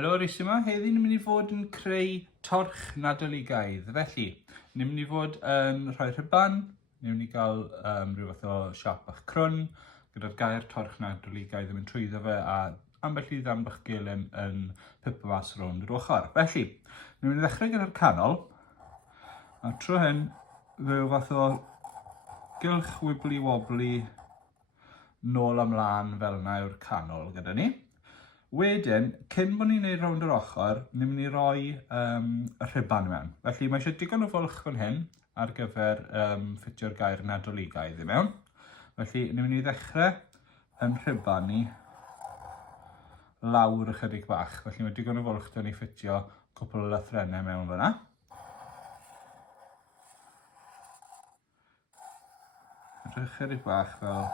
Helo, Rhys yma. Heddi ni'n mynd i fod yn creu Torch Nadoligaidd. Felly, ni'n mynd i fod yn rhoi rhyban, ni'n mynd i gael rhyw fath o siap bach crwn, gyda'r gair Torch Nadoligaidd yn mynd trwyddo fe a ambell i ddan bach gelyn yn pipo mas rownd yr ochr. Felly, ni'n mynd i ddechrau gyda'r canol, a tro hyn, rhyw fath o gylch wibbly-wobbly nôl ymlaen fel yna yw'r canol gyda ni. Wedyn, cyn bod ni'n gwneud rownd yr ochr, ni'n mynd i roi y rhyban mewn. Felly mae eisiau digon o fwlch fan hyn ar gyfer ffitio'r gair Nadoligaidd i mewn. Felly ni'n mynd i ddechrau yn rhyban ni lawr ychydig bach. Felly mae digon o fwlch da ni ffitio cwpl o lythrennau mewn fyna. Edrych ychydig bach fel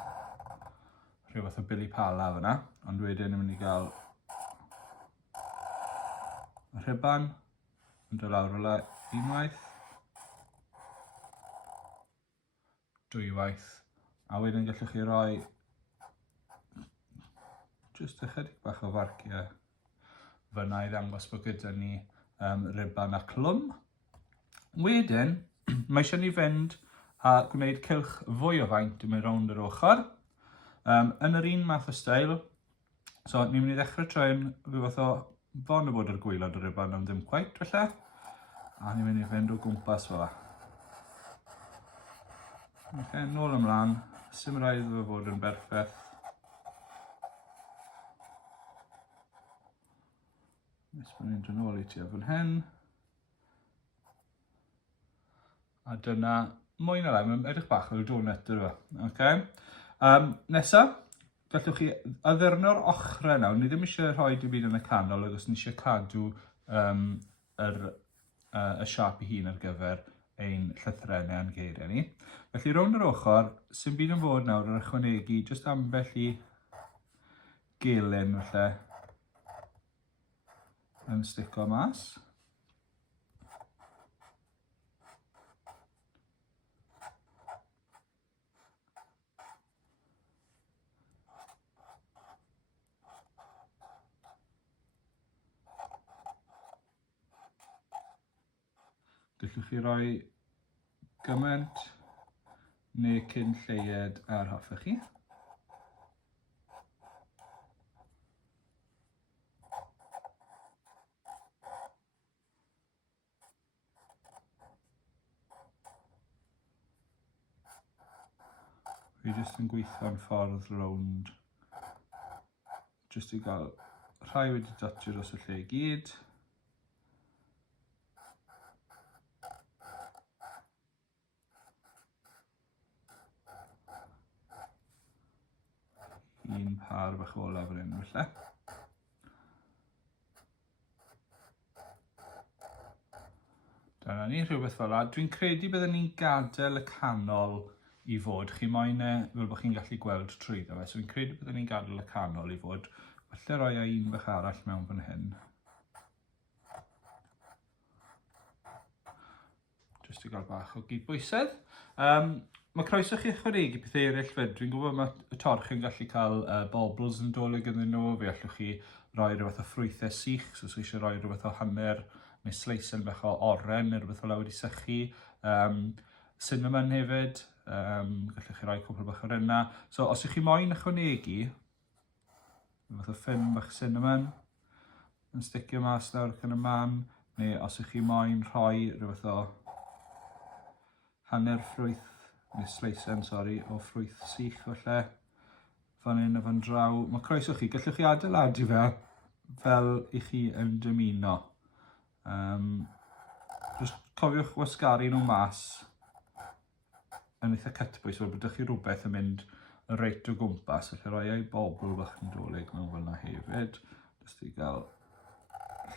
rhyw fath o bili pala fyna, ond wedyn ni'n mynd i gael y rhyban yn dod lawr o unwaith, dwywaith, a wedyn gallwch chi roi jyst ychydig bach o farciau fyna i ddangos bod gyda ni rhyban a clwm. Wedyn, mae eisiau ni fynd a gwneud cylch fwy o faint i mynd rownd yr ochr. Yn yr un math o steil, so ni'n mynd i ddechrau troi'n rhyw fath o bon o bod ar gwylod y rhyban am ddim cweit felly, a ni'n mynd i fynd o gwmpas fel. Nôl ymlaen, sim rhaid iddo fod yn berffaith. Nes bod ni'n dod nôl i ti fan hyn. A dyna mwy na lai, mae'n edrych bach fel donut ydw. Nesa, gallwch chi addurno'r ochrau nawr. Ni ddim eisiau rhoi dim byd yn y canol, os ni eisiau cadw y siap i hun ar gyfer ein llythrennau a'n geiriau ni. Felly rownd yr ochr, sy'n byd yn fod nawr yn ychwanegu jyst ambell i gelyn felly yn stico mas. Gallwch chi roi gymaint neu cyn lleied ar hoffech chi. Fi jyst yn gweithio'n ffordd rownd jyst i gael rhai wedi dotio dros y lle i gyd. Un par bach olaf yn un felly. Dyna ni rhywbeth fel yna. Dwi'n credu byddwn ni'n gadael y canol i fod. Chi moyn fel bod chi'n gallu gweld trwyddo fe. So dwi'n credu byddwn ni'n gadael y canol i fod. Falle roi un bach arall mewn fan hyn. Jyst i gael bach o gydbwysedd. Mae croeso chi ychwanegu pethau eraill fyd. Dwi'n gwybod mae y torch yn gallu cael bobls yn dod gyda nhw. Fe allwch chi roi rhywbeth o ffrwythau sych. So os chi eisiau rhoi rhywbeth o hanner neu sleisen bach o oren neu rhywbeth o law wedi sychu. Cinnamon hefyd. Gallwch chi roi cwpl bach o'r yna. So os ych chi moyn ychwanegu rhywbeth o ffyn bach cinnamon yn sticio mas lawr ac yn y man. Neu os ych chi moyn rhoi rhywbeth o hanner ffrwyth neu sleisen, o ffrwyth sych felly, fan hyn a fan draw. Mae croeso chi, gallwch chi adeiladu fe fel i chi yn dymuno. Just cofiwch wasgaru nhw mas yn eitha cytbwys, fel bod chi rhywbeth yn mynd reit o gwmpas. Felly roi ei bobl bach yn dolyg mewn fel yna hefyd, jyst i gael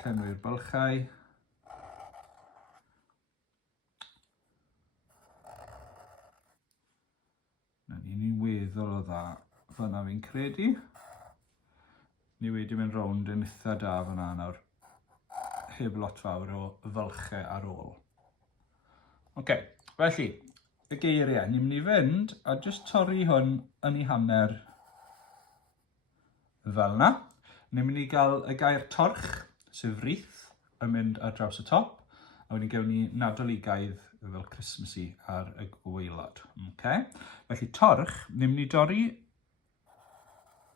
llenwi'r bylchau. Ni'n weddol o dda fyna fi'n credu. Ni wedi mynd rownd yn eitha da fyna nawr. Heb lot fawr o fylchau ar ôl. Felly, y geiriau. Ni'n mynd i fynd a jyst torri hwn yn ei hanner fel yna. Ni'n mynd i gael y gair torch sef wreath, yn mynd ar draws y top, a wedyn gewn ni Nadoligaidd fel Christmassy ar y gwaelod. Okay? Felly torch, ni'n mynd i dorri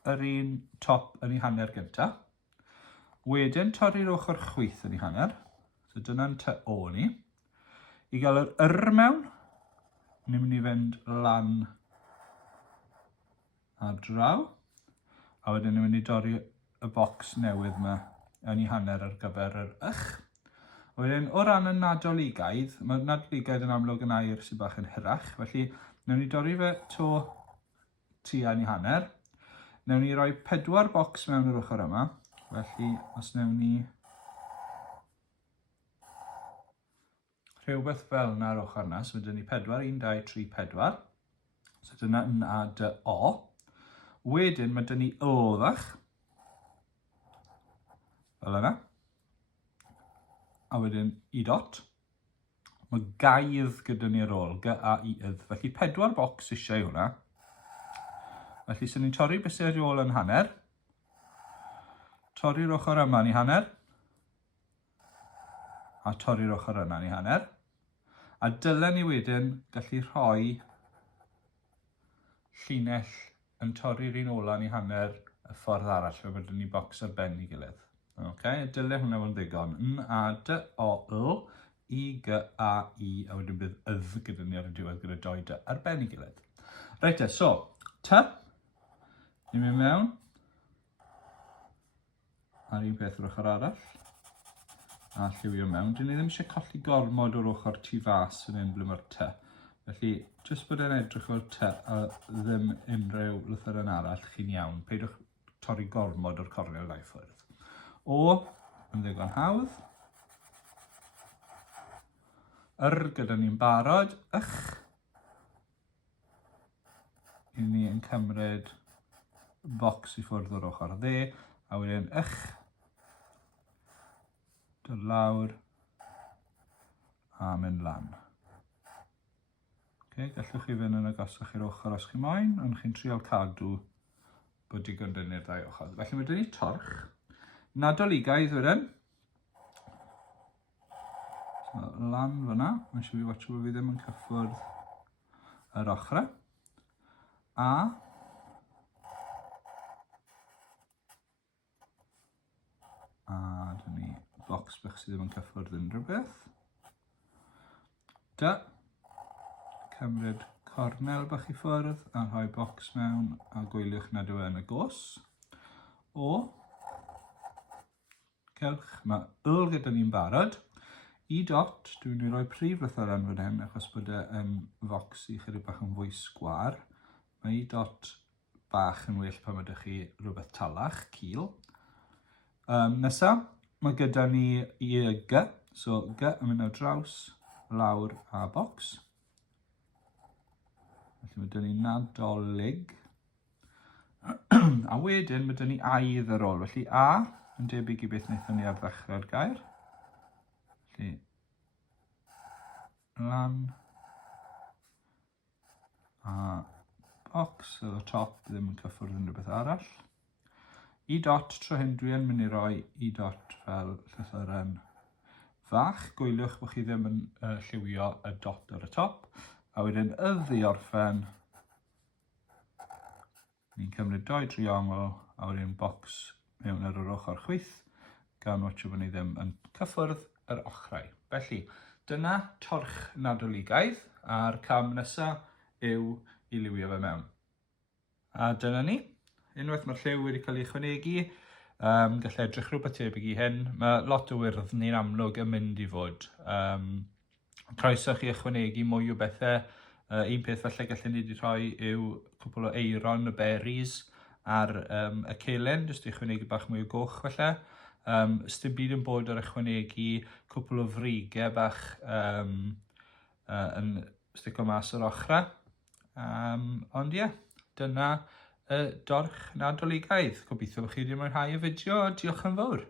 yr un top yn ei hanner gyntaf. Wedyn torri'r ochr chwith yn ei hanner. So dyna'n ty o ni. I gael yr mewn, ni'n mynd i fynd lan a draw. A wedyn ni'n mynd i dorri y bocs newydd yma yn ei hanner ar gyfer yr ych. Wedyn, o ran y Nadoligaidd, mae Nadoligaidd yn amlwg yn air sy'n bach yn hirach, felly newn ni dorri fe to tua yn ei hanner. Newn ni roi 4 bocs mewn yr ochr yma, felly os newn ni rhywbeth fel yna'r ochr yna, so dyna ni 4, 1, 2, 3, 4. So dyna yn a dy o. Wedyn mae dyn ni ylfach, fel yna, a wedyn i dot. Mae gaidd gyda ni ar ôl, G-A-I-dd, felly 4 bocs eisiau hwnna. Felly sy'n ni'n torri bysau ar ôl yn hanner, torri'r ochr yma yn ei hanner, a torri'r ochr yna yn ei hanner. A dylen ni wedyn gallu rhoi llinell yn torri'r un ola yn ei hanner y ffordd arall, fe bod ni bocs ar ben i gilydd. Okay? Dyle hwnna fod yn ddigon. N-A-D-O-L, I-G-A-I, a wedyn bydd ydd gyda ni ar y diwedd gyda 2 dy ar ben i gilydd. Reit, so, ty, ni'n mynd mewn, ar un peth o'r ochr arall, a lliwio mewn. Dyn ni ddim eisiau colli gormod o'r ochr tu fas yn un ble mae'r ty. Felly, jyst bod e'n edrych o'r ty a ddim unrhyw lythyren arall chi'n iawn. Peidwch torri gormod o'r cornel lai ffwrdd. O, yn ddigon hawdd. Yr gyda ni'n barod. Ych. I ni yn cymryd bocs i ffwrdd o'r ochr dde. A wedyn ych. Dod lawr. A mynd lan. Okay, gallwch chi fynd yn agosach i'r ochr os chi moyn, ond chi'n trial cadw bod digon dynnu'r 2 ochr. Felly mae dyn ni torch. Nadoligaidd wedyn. So, lan fyna. Mae'n siŵr fi watcho bod fi ddim yn cyffwrdd yr ochrau. A dyn ni bocs bach sydd ddim yn cyffwrdd unrhyw beth. Dy. Cymryd cornel bach i ffwrdd a rhoi bocs mewn a gwyliwch nad yw yn y gos. O. Celch, mae yl gyda ni'n barod. I dot, dwi'n mynd i roi prif lythyren fan hyn achos bod e'n foxy chydig bach yn fwy sgwar. Mae i dot bach yn well pan ydych chi rhywbeth talach, cil. Nesa, mae gyda ni i G. So, G yn mynd ar draws, lawr a bocs. Felly mae dyn ni Nadolig. A wedyn mae dyn ni aidd ar ôl. Felly A yn debyg i beth wnaethon ni ar ddechrau'r gair. Felly lan. A bocs o top ddim yn cyffwrdd unrhyw beth arall. I dot tro hyn dwi yn mynd i roi I dot fel llythyren fach. Gwyliwch bod chi ddim yn lliwio y dot ar y top. A wedyn ydd i orffen, ni'n cymryd 2 triongl a wedyn bocs mewn ar yr ochr chwith, gan watcho bod ni ddim yn cyffwrdd yr ochrau. Felly, dyna torch Nadoligaidd, a'r cam nesaf yw i liwio fe mewn. A dyna ni, unwaith mae'r lliw wedi cael ei ychwanegu, gall edrych rhywbeth tebyg i hyn. Mae lot o wyrdd ni'n amlwg yn mynd i fod. Croeso chi ychwanegu mwy o bethau. Un peth felly gallwn ni wedi rhoi yw cwpl o eiron y berries ar y celyn, jyst i ychwanegu bach mwy o goch felly. Ysdim byd yn bod ar ychwanegu cwpl o frigau bach yn stico mas o'r ochrau. Ond ie, dyna y dorch Nadoligaidd. Gobeithio bod chi wedi mwynhau y fideo. Diolch yn fawr.